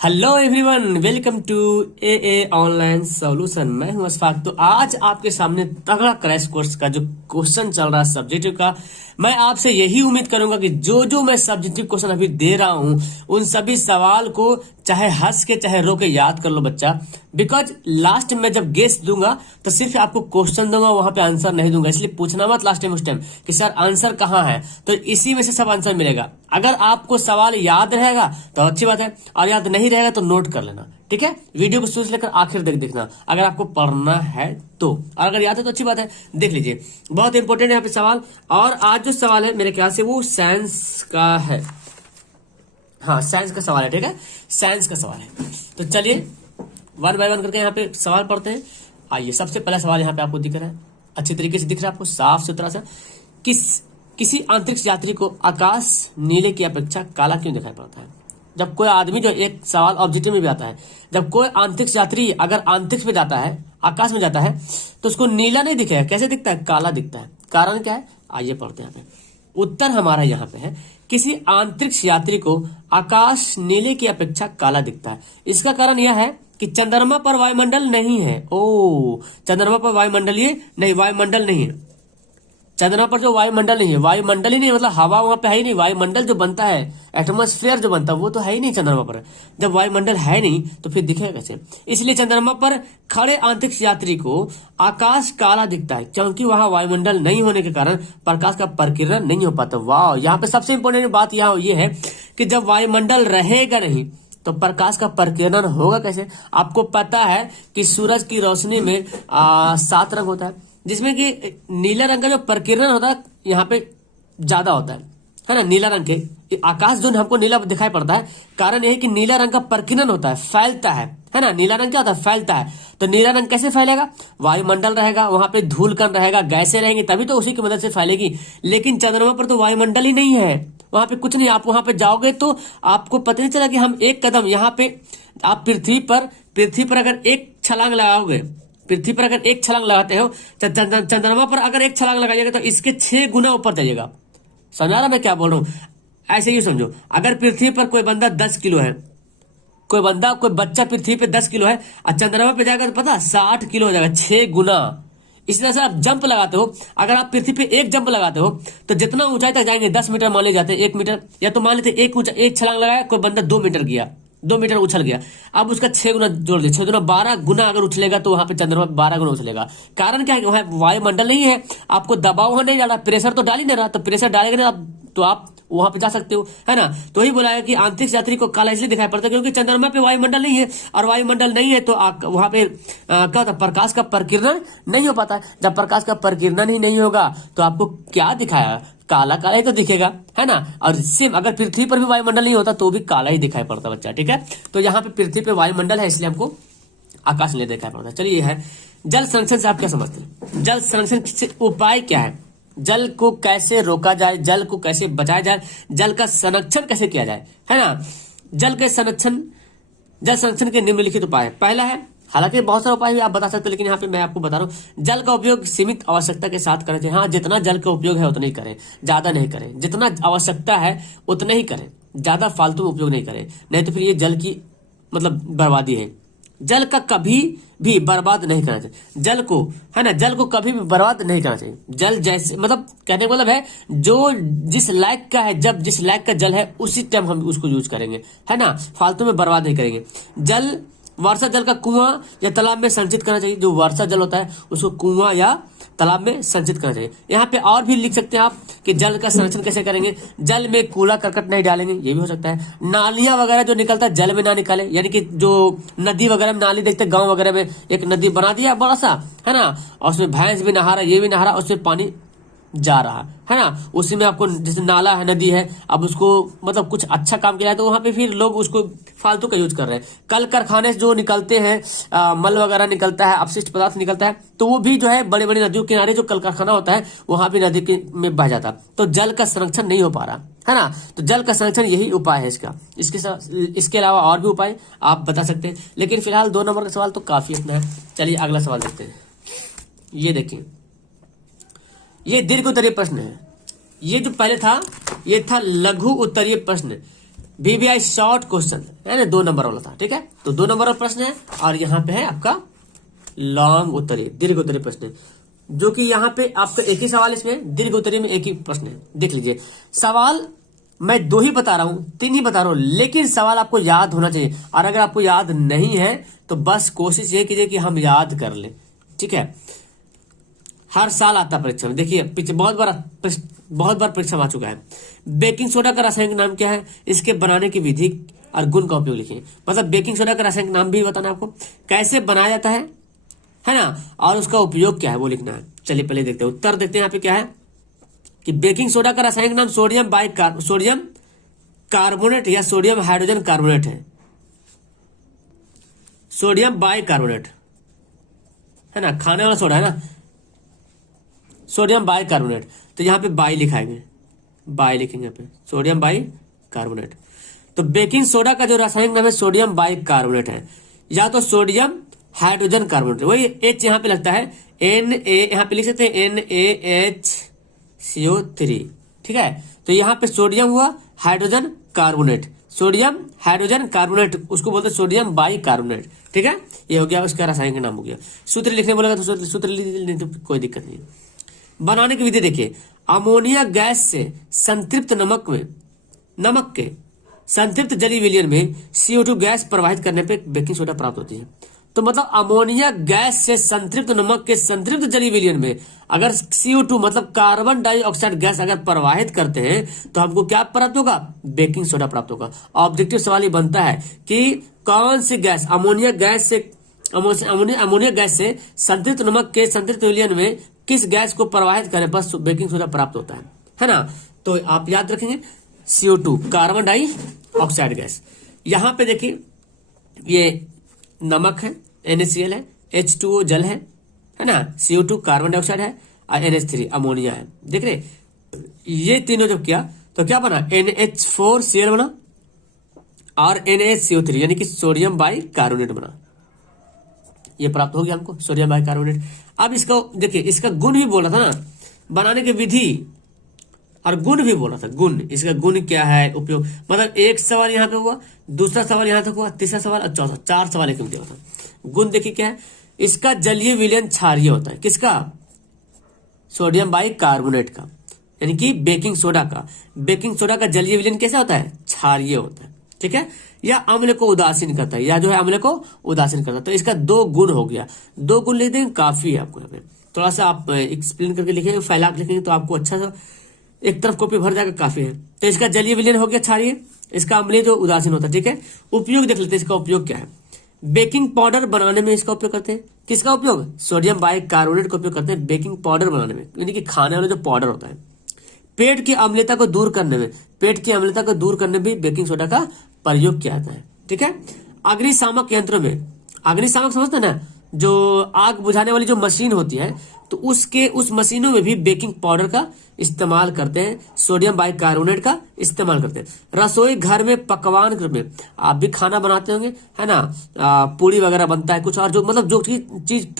Hello everyone, welcome to a online solution. मैं हूं अशफाक। तो आज आपके सामने तगड़ा क्रैश कोर्स का जो क्वेश्चन चल रहा है सब्जेक्टिव का, मैं आपसे यही उम्मीद करूंगा कि जो जो मैं सब्जेक्टिव क्वेश्चन अभी दे रहा हूं उन सभी सवाल को चाहे हंस के चाहे रो के याद कर लो बच्चा। बिकॉज लास्ट में जब गेस दूंगा तो सिर्फ आपको क्वेश्चन दूंगा, वहां पे आंसर नहीं दूंगा। इसलिए पूछना मत लास्ट टाइम उस टाइम कि सर आंसर कहाँ है, तो इसी में से सब आंसर मिलेगा। अगर आपको सवाल याद रहेगा तो अच्छी बात है, और याद नहीं रहेगा तो नोट कर लेना, ठीक है। वीडियो को शुरू से लेकर आखिर तक देखना अगर आपको पढ़ना है तो, और अगर याद है तो अच्छी बात है, देख लीजिए। बहुत इंपॉर्टेंट है यहाँ पे सवाल। और आज जो सवाल है मेरे ख्याल से वो साइंस का है। हाँ, साइंस का सवाल है, ठीक है, साइंस का सवाल है। तो चलिए वन बाय वन करके यहाँ पे सवाल पढ़ते हैं। आइए, सबसे पहला सवाल यहाँ पे आपको दिख रहा है, अच्छी तरीके से दिख रहा है आपको, साफ सुथरा सा। किसी अंतरिक्ष यात्री को आकाश नीले की अपेक्षा काला क्यों दिखाई पड़ता है? जब कोई आदमी, जो एक सवाल ऑब्जेक्टिव में भी आता है, जब कोई अंतरिक्ष यात्री अगर अंतरिक्ष में जाता है, आकाश में जाता है, तो उसको नीला नहीं दिखेगा, कैसे दिखता है? काला दिखता है। कारण क्या है? आइए पढ़ते हैं यहाँ पे। उत्तर हमारा यहाँ पे है, किसी अंतरिक्ष यात्री को आकाश नीले की अपेक्षा काला दिखता है। इसका कारण यह है कि चंद्रमा पर वायुमंडल नहीं है। ओ, चंद्रमा पर वायुमंडल ये नहीं, वायुमंडल नहीं है चंद्रमा पर। जो वायुमंडल नहीं है, वायुमंडल ही नहीं, मतलब हवा वहां पे है ही नहीं। वायुमंडल जो बनता है, एटमॉस्फेयर जो बनता है, वो तो है ही नहीं चंद्रमा पर। जब वायुमंडल है नहीं तो फिर दिखेगा कैसे? इसलिए चंद्रमा पर खड़े अंतरिक्ष यात्री को आकाश काला दिखता है, क्योंकि वहां वायुमंडल नहीं होने के कारण प्रकाश का प्रकीर्णन नहीं हो पाता। वाह, यहाँ पे सबसे इंपॉर्टेंट बात यहाँ ये है कि जब वायुमंडल रहेगा नहीं तो प्रकाश का प्रकीर्णन होगा कैसे? आपको पता है कि सूरज की रोशनी में 7 रंग होता है, जिसमें कि नीला रंग का जो प्रकीर्णन होता है यहाँ पे ज्यादा होता है ना। नीला रंग के आकाश जो हमको नीला दिखाई पड़ता है, कारण यह है कि नीला रंग का प्रकीर्णन होता है, फैलता है ना। नीला रंग क्या होता है? फैलता है। तो नीला रंग कैसे फैलेगा? वायुमंडल रहेगा, वहां पे धूल कण रहेगा, गैसें रहेंगी, तभी तो उसी की मदद से फैलेगी। लेकिन चंद्रमा पर तो वायुमंडल ही नहीं है, वहां पे कुछ नहीं। आप वहां पे जाओगे तो आपको पता नहीं चला कि हम एक कदम यहाँ पे, आप पृथ्वी पर अगर एक छलांग लगाओगे, पृथ्वी पर अगर एक छलांग लगाते हो, चंद्रमा पर अगर एक छलांग लगाइएगा तो इसके 6 गुना ऊपर जाइएगा। समझा रहा मैं क्या बोल रहा हूं? ऐसे ही समझो, अगर पृथ्वी पर कोई बंदा 10 किलो है, कोई बच्चा पृथ्वी पे 10 किलो है, और चंद्रमा पे जाएगा तो पता 60 किलो हो जाएगा, 6 गुना। इस तरह से आप जंप लगाते हो, अगर आप पृथ्वी पे एक जंप लगाते हो तो जितना ऊंचाई तक जाएंगे, 10 मीटर मान ले जाते हैं, 1 मीटर, या तो मान लेते एक छलांग लगाया, कोई बंदा 2 मीटर गया, 2 मीटर उछल गया। अब उसका 6 गुना जोड़ दे, 6 गुना 12 गुना अगर उछलेगा तो वहां पे चंद्रमा 12 गुना उछलेगा। कारण क्या है? वहां वायुमंडल नहीं है, आपको दबाव वहां नहीं डाला, प्रेशर तो डाल ही नहीं रहा, तो प्रेशर डालेगा नहीं तो आप वहां पे जा सकते हो, है ना। तो ही बोला है कि अंतरिक्ष यात्री को काला इसलिए दिखाई पड़ता है क्योंकि चंद्रमा पे वायुमंडल नहीं है, और वायुमंडल नहीं है तो वहां पे क्या होता है? प्रकाश का प्रकीर्णन नहीं हो पाता। जब प्रकाश का प्रकीर्णन ही नहीं होगा तो आपको क्या दिखाया? काला काला ही तो दिखेगा, है ना। और सेम अगर पृथ्वी पर भी वायुमंडल नहीं होता तो भी काला ही दिखाई पड़ता बच्चा, ठीक है। तो यहाँ पे पृथ्वी पे वायुमंडल है, इसलिए हमको आकाश नहीं दिखाई पड़ता। चलिए, है जल संरक्षण से आप क्या समझते हैं? जल संरक्षण से उपाय क्या है? जल को कैसे रोका जाए, जल को कैसे बचाया जाए, जल का संरक्षण कैसे किया जाए, है ना। जल संरक्षण के निम्नलिखित उपाय। पहला है, हालांकि बहुत सारे उपाय भी आप बता सकते हैं, लेकिन यहाँ पे मैं आपको बता रहा हूँ, जल का उपयोग सीमित आवश्यकता के साथ करना चाहिए। हाँ, जितना जल का उपयोग है उतना ही करें, ज्यादा नहीं करें। जितना आवश्यकता है उतना ही करें, ज्यादा फालतू उपयोग नहीं करें, नहीं तो फिर ये जल की मतलब बर्बादी है। जल का कभी भी बर्बाद नहीं करना चाहिए, जल को, है ना, जल को कभी भी बर्बाद नहीं करना चाहिए। जल जैसे, मतलब कहने का मतलब है, जो जिस लायक का है, जब जिस लायक का जल है उसी टाइम हम उसको यूज करेंगे, है ना, फालतू में बर्बाद नहीं करेंगे। जल, वर्षा जल का कुआं या तालाब में संचित करना चाहिए। जो वर्षा जल होता है उसको कुआं या तालाब में संचित करना चाहिए। यहाँ पे और भी लिख सकते हैं आप कि जल का संरक्षण कैसे करेंगे। जल में कूड़ा करकट नहीं डालेंगे, ये भी हो सकता है। नालियां वगैरह जो निकलता है जल में ना निकाले, यानी कि जो नदी वगैरह में, नाली देखते गांव वगैरह में एक नदी बना दिया बड़ा सा, है ना, और उसमें भैंस भी नहा रहा, ये भी नहा रहा, उसमें पानी जा रहा है ना, उसी में आपको जैसे नाला है, नदी है, अब उसको मतलब कुछ अच्छा काम किया है तो वहां पे फिर लोग उसको फालतू का यूज कर रहे हैं। कल कारखाने से जो निकलते हैं मल वगैरह निकलता है, अपशिष्ट पदार्थ निकलता है, तो वो भी जो है बड़े बड़े नदियों के किनारे जो कल कारखाना होता है वहां भी नदी में बह जाता, तो जल का संरक्षण नहीं हो पा रहा, है ना। तो जल का संरक्षण यही उपाय है इसका। इसके अलावा और भी उपाय आप बता सकते हैं, लेकिन फिलहाल 2 नंबर का सवाल तो काफी इतना है। चलिए अगला सवाल देखते हैं। ये देखिए, ये दीर्घ उत्तरीय प्रश्न है। ये जो पहले था ये था लघु उत्तरीय प्रश्न। VBI शॉर्ट क्वेश्चन है ना, 2 नंबर वाला था, ठीक है। तो 2 नंबर वाला प्रश्न है, और यहाँ पे है आपका लॉन्ग उत्तरीय, दीर्घ उत्तरीय प्रश्न है, जो कि यहाँ पे आपका एक ही सवाल, इसमें दीर्घ उत्तरीय में एक ही प्रश्न है। देख लीजिए सवाल, मैं 2 ही बता रहा हूं, 3 ही बता रहा हूं, लेकिन सवाल आपको याद होना चाहिए। और अगर आपको याद नहीं है तो बस कोशिश ये कीजिए कि हम याद कर लें, ठीक है। हर साल आता परीक्षा में, देखिए पीछे बहुत बार परीक्षा में आ चुका है। बेकिंग सोडा का रासायनिक नाम क्या है, इसके बनाने की विधि और गुण का उपयोग लिखिए। मतलब बेकिंग सोडा का रासायनिक नाम भी बताना आपको, कैसे बनाया जाता है ना, और उसका उपयोग क्या है वो लिखना है। चलिए पहले देखते हैं, उत्तर देखते हैं। यहाँ पे क्या है कि बेकिंग सोडा का रासायनिक नाम सोडियम कार्बोनेट या सोडियम हाइड्रोजन कार्बोनेट है। सोडियम बाइकार्बोनेट है ना, खाने वाला सोडा है ना, सोडियम बाइकार्बोनेट। तो यहाँ पे बाई लिखाएंगे, बाई लिखेंगे यहाँ पे, सोडियम बाइकार्बोनेट। तो बेकिंग सोडा का जो रासायनिक नाम है सोडियम बाइकार्बोनेट है, या तो सोडियम हाइड्रोजन कार्बोनेट, वही एच यहाँ पे लगता है, यहाँ पे लिख सकते हैं NaHCO3, ठीक है। तो यहाँ पे सोडियम हुआ, hydrogen carbonate, sodium hydrogen carbonate, उसको बोलते हैं सोडियम बाइकार्बोनेट, ठीक है। ये हो गया उसका रासायनिक नाम हो गया। सूत्र लिखने बोलेगा तो सूत्र लिख, तो कोई दिक्कत नहीं। बनाने की विधि देखिए, अमोनिया गैस से संतृप्त नमक के संतृप्त जलीय विलयन में CO2 गैस प्रवाहित करने पे बेकिंग सोडा प्राप्त होती है। तो मतलब अमोनिया गैस से संतृप्त नमक के संतृप्त जलीय विलयन में अगर CO2 मतलब कार्बन डाइऑक्साइड गैस अगर प्रवाहित करते हैं तो हमको क्या प्राप्त होगा, बेकिंग सोडा प्राप्त होगा। ऑब्जेक्टिव सवाल ये बनता है कि कौन सी गैस, अमोनिया गैस से संतृप्त नमक के संतृप्त विलयन में किस गैस को प्रवाहित करने पर बेकिंग सोडा प्राप्त होता है ना। तो आप याद रखेंगे CO2 कार्बन डाइऑक्साइड गैस। यहां पे देखिए ये नमक है, NaCl है, H2O जल है ना, CO2 कार्बन डाइऑक्साइड है, और NH3 अमोनिया है। देख रहे ये तीनों जब किया तो क्या बना, NH4Cl बना और NaCO3 यानी कि सोडियम बाइकार्बोनेट बना। ये प्राप्त हो गया हमको सोडियम बाइकार्बोनेट। अब इसका देखिए, इसका गुण भी बोला था ना, बनाने की विधि और गुण भी बोला था। गुण, इसका गुण क्या है, उपयोग, मतलब एक सवाल यहाँ पे हुआ, दूसरा सवाल यहाँ तक हुआ, तीसरा सवाल और चौथा, 4 सवाल एक में दिया था। गुण देखिए क्या है, इसका जलीय विलयन क्षारीय होता है, किसका, सोडियम बाइकार्बोनेट का, यानी कि बेकिंग सोडा का। बेकिंग सोडा का जलीय विलयन कैसा होता है, क्षारीय होता है, ठीक है, या अम्ल को उदासीन करता है, या जो है अम्ल को उदासीन करता है। तो इसका 2 गुण हो गया, 2 गुण लिख देंगे काफी है आपको। यहाँ पे थोड़ा सा आप एक्सप्लेन करके लिखेंगे, फैला के लिखेंगे तो आपको अच्छा सा एक तरफ कॉपी भर जाएगा, काफी है। तो इसका जलीय विलयन हो गया क्षारीय, इसका अम्लीय जो उदासीन होता है, ठीक है। उपयोग देख लेते हैं, इसका उपयोग क्या है। बेकिंग पाउडर बनाने में इसका उपयोग करते हैं, किसका उपयोग, सोडियम बाइकार्बोनेट का उपयोग करते हैं बेकिंग पाउडर बनाने में, यानी कि खाने वाला जो पाउडर होता है। पेट की अम्लता को दूर करने में, पेट की अम्लता को दूर करने में भी बेकिंग सोडा का प्रयोग किया जाता है, ठीक है। अग्निशामक यंत्रों में, अग्निशामक समझते हैं ना, जो आग बुझाने वाली जो मशीन होती है, तो उस मशीनों में भी बेकिंग पाउडर का इस्तेमाल करते हैं, सोडियम बाइकार्बोनेट का इस्तेमाल करते हैं। रसोई घर में पकवान में आप भी खाना बनाते होंगे, है ना, पूरी वगैरह बनता है कुछ, और जो मतलब जो चीज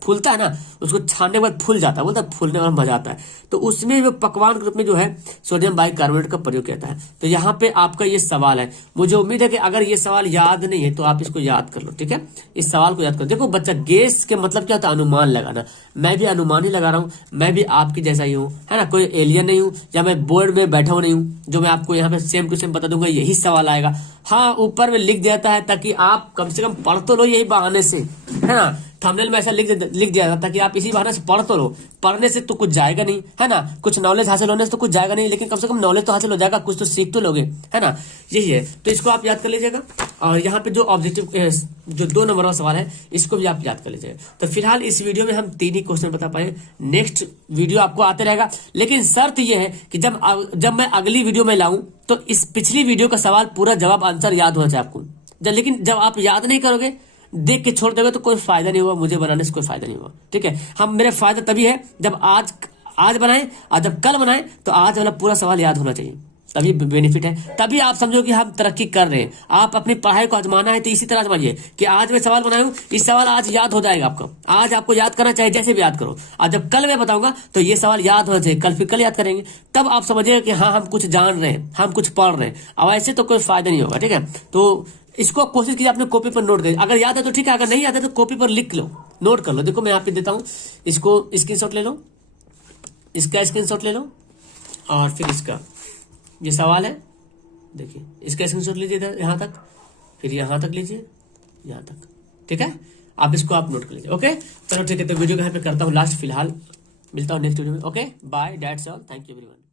फूलता है ना, उसको छानने के बाद फूल जाता है, बोलता है फूलने में मजा आता है। तो उसमें वो पकवान के रूप में जो है सोडियम बाइकार्बोनेट का प्रयोग किया जाता है। तो यहाँ पे आपका ये सवाल है, मुझे उम्मीद है कि अगर ये सवाल याद नहीं है तो आप इसको याद कर लो, ठीक है। इस सवाल को याद करो। देखो बच्चा, गेस के मतलब क्या होता है, अनुमान लगाना। मैं भी अनुमान ही लगा रहा हूँ, मैं भी आपकी जैसा ही हूँ, है ना, कोई एलियन नहीं हूँ, या मैं बोर्ड में बैठा हुआ नहीं हूँ जो मैं आपको यहाँ पे सेम टू सेम बता दूंगा यही सवाल आएगा। हाँ, ऊपर में लिख देता है ताकि आप कम से कम पढ़ तो लो, यही बहाने से, है ना। थंबनेल में ऐसा लिख दिया जाता कि आप इसी बहाने से पढ़ तो लो। पढ़ने से तो कुछ जाएगा नहीं, है ना, कुछ नॉलेज हासिल होने से तो कुछ जाएगा नहीं, लेकिन कम से कम नॉलेज तो हासिल हो जाएगा, कुछ तो सीख तो लोगे, है ना, यही है। तो इसको आप याद कर लीजिएगा। और यहाँ पे जो ऑब्जेक्टिव जो 2 नंबर वाला सवाल है, इसको भी आप याद कर लीजिएगा। तो फिलहाल इस वीडियो में हम 3 ही क्वेश्चन बता पाए, नेक्स्ट वीडियो आपको आते रहेगा। लेकिन शर्त यह है कि जब मैं अगली वीडियो में लाऊं तो इस पिछली वीडियो का सवाल पूरा जवाब आंसर याद होना चाहिए आपको। लेकिन जब आप याद नहीं करोगे, देख के छोड़ दोगे, तो कोई फायदा नहीं हुआ, मुझे बनाने से कोई फायदा नहीं हुआ, ठीक है। हम मेरे फायदा तभी है जब आज बनाए, और जब कल बनाए तो आज वाला पूरा सवाल याद होना चाहिए। तभी बेनिफिट है, तभी आप समझो कि हम तरक्की कर रहे हैं। आप अपनी पढ़ाई को आजमाना है तो इसी तरह आजमाइए कि आज मैं सवाल बनाया हूं, इस सवाल आज याद हो जाएगा आपको। आज आपको याद करना चाहिए, जैसे भी याद करो। और जब कल मैं बताऊंगा तो ये सवाल याद होना चाहिए, कल फिर कल याद करेंगे, तब आप समझिएगा कि हाँ हम कुछ जान रहे हैं, हम कुछ पढ़ रहे हैं। अब ऐसे तो कोई फायदा नहीं होगा, ठीक है। तो इसको कोशिश कीजिए अपने कॉपी पर नोट करिए, अगर याद है तो ठीक है, अगर नहीं याद है तो कॉपी पर लिख लो, नोट कर लो। देखो मैं यहाँ पे देता हूँ, इसको स्क्रीनशॉट ले लो, इसका स्क्रीनशॉट ले लो, और फिर इसका ये सवाल है, देखिए इसका स्क्रीनशॉट लीजिए इधर यहाँ तक, फिर यहाँ तक लीजिए, यहाँ तक, ठीक है। आप इसको आप नोट कर लीजिए, ओके। चलो ठीक है, तो वीडियो को यहाँ पे करता हूँ लास्ट, फिलहाल मिलता हूँ नेक्स्ट वीडियो में, okay bye, that's all, thank you everyone.